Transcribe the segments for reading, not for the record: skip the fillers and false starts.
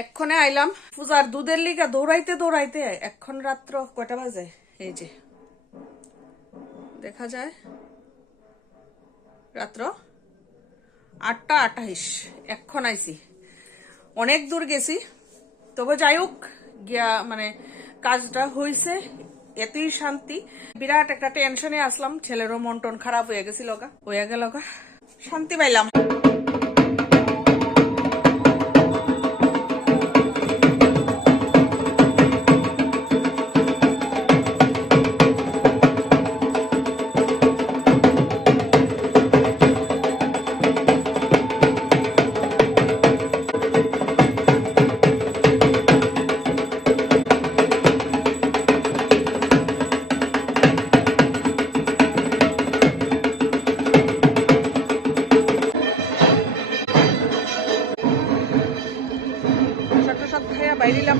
এক্ষণে আইলাম পূজার দুধের লিগা দৌড়াইতে দৌড়াইতে এখন রাত্র কয়টা বাজে এই যে দেখা যায় রাত্র 8:28 এখন আইছি অনেক দূর গেছি তবে যাই হোক গিয়া মানে কাজটা হয়েছে এতই শান্তি বিরাট একটা টেনশনে আসলাম ছেলেরও মন টন খারাপ হয়ে গেছিল হয়ে গেল শান্তি পাইলাম বাইরিলাম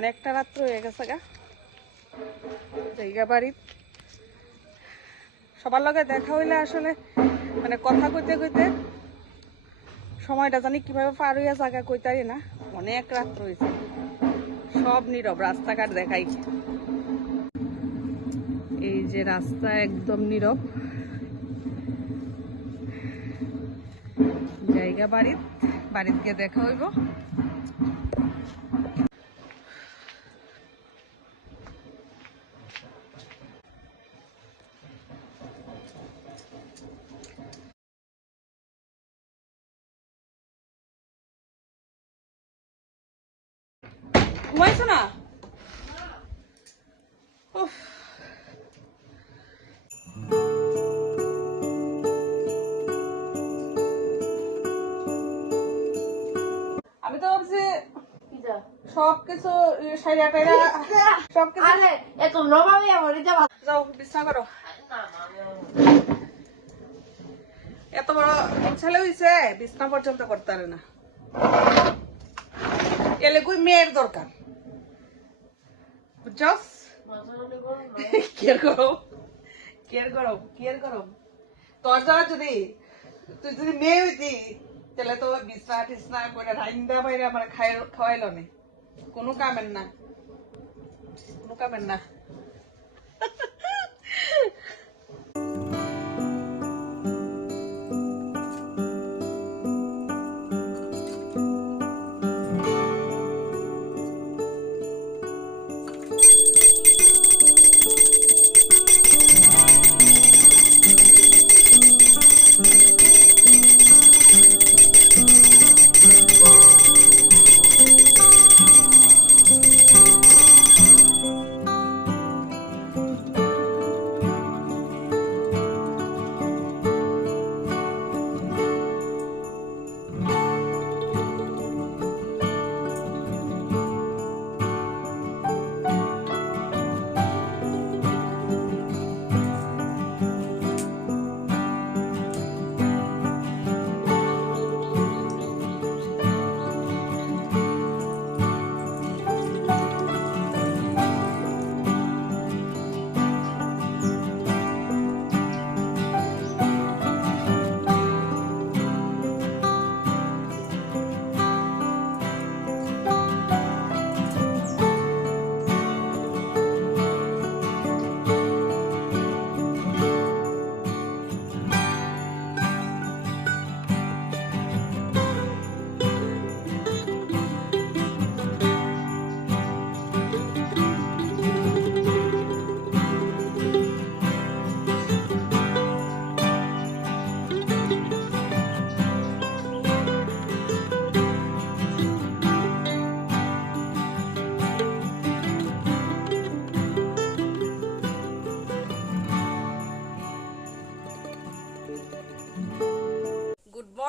অনেকটা রাত্র হয়ে গেছে জায়গা বাড়ি সবার লগে দেখা হইলে আসলে মানে কথা কইতে কইতে সময়টা জানি কিভাবে পার হইয়া জায়গা কইতারি না অনেক রাত্র হয়েছে সব নীরব রাস্তাঘাট দেখাই এই যে রাস্তা একদম নীরব জায়গা বাড়িতে গিয়ে দেখা হইব ঘুমাইছো না আমি তো ভাবছি সবকিছু সাইরা টাইরা সবকিছু যাও বিশ্রাম করো এত বড় ছেলে হইছে বিছনা পর্যন্ত করতে পারে না এলে কই মেয়ের দরকার বুঝছস কেয়ার করো তোর যারা যদি তুই যদি মেয়ে হইতি তাহলে তো বিছনা টিছনা করে রাইন্দা বাইরে আমার খাওয়াইল নে কোনো কামের না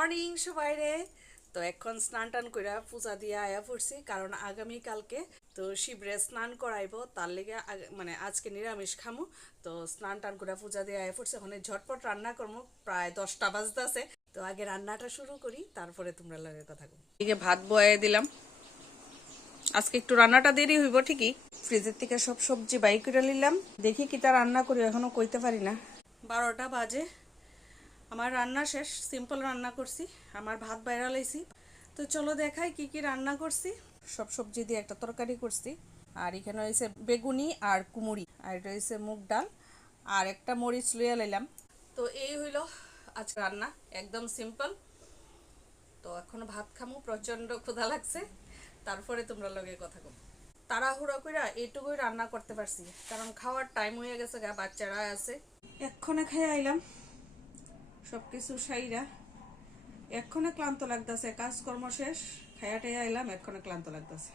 মর্নিং সবাই রে। তো এখন স্নান টান কইরা পূজা দিয়ে আয়া পড়ছি, কারণ আগামী কালকে তো শিবরে স্নান করাইবো, তার লেগে মানে আজকে নিরামিষ খামু। তো স্নান টান করে পূজা দিয়ে আয়া পড়ছি, ওখানে ঝটপট রান্না করবো, প্রায় 10টা বাজতেছে। তো আগে রান্নাটা শুরু করি, তারপরে তোমরা লাগে কথা বলবো। এদিকে ভাত বয়ে দিলাম, আজকে একটু রান্নাটা দেরি হইব ঠিকই। ফ্রিজের থেকে সব সবজি বাই করে নিলাম, দেখি কিটা রান্না করি এখনো কইতে পারি না। 12টা বাজে, আমার রান্না শেষ, সিম্পল রান্না করছি, আমার ভাত বাইরা লাইছি। তো চলো দেখাই কি কি রান্না করছি। সব সবজি দিয়ে একটা তরকারি করছি, আর এখানে রয়েছে বেগুনি আর কুমুরি, আর এটা হয়েছে মুগ ডাল, আর একটা মরিচ লইয়া লাইলাম। তো এই হইল আজকে রান্না, একদম সিম্পল। তো এখনো ভাত খামু, প্রচন্ড ক্ষুধা লাগছে, তারপরে তোমরা লগে কথা কম। তাড়াহুড়া কইরা এইটুকুই রান্না করতে পারছি, কারণ খাওয়ার টাইম হয়ে গেছে, গা বাচ্চারা আছে। এক্ষণে খেয়ে আইলাম সবকিছু সাইরা, এক্ষণে ক্লান্ত লাগতেছে, কাজকর্ম শেষ, খায়াটাই আইলাম, এক্ষণে ক্লান্ত লাগতেছে।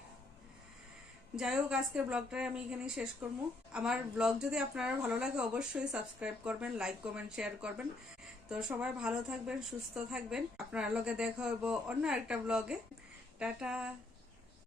যাই হোক, আজকের ব্লগটাই আমি এখানেই শেষ করবো। আমার ব্লগ যদি আপনারা ভালো লাগে অবশ্যই সাবস্ক্রাইব করবেন, লাইক কমেন্ট শেয়ার করবেন। তো সবাই ভালো থাকবেন, সুস্থ থাকবেন। আপনার লগে দেখা হইব অন্য একটা ব্লগে। টাটা।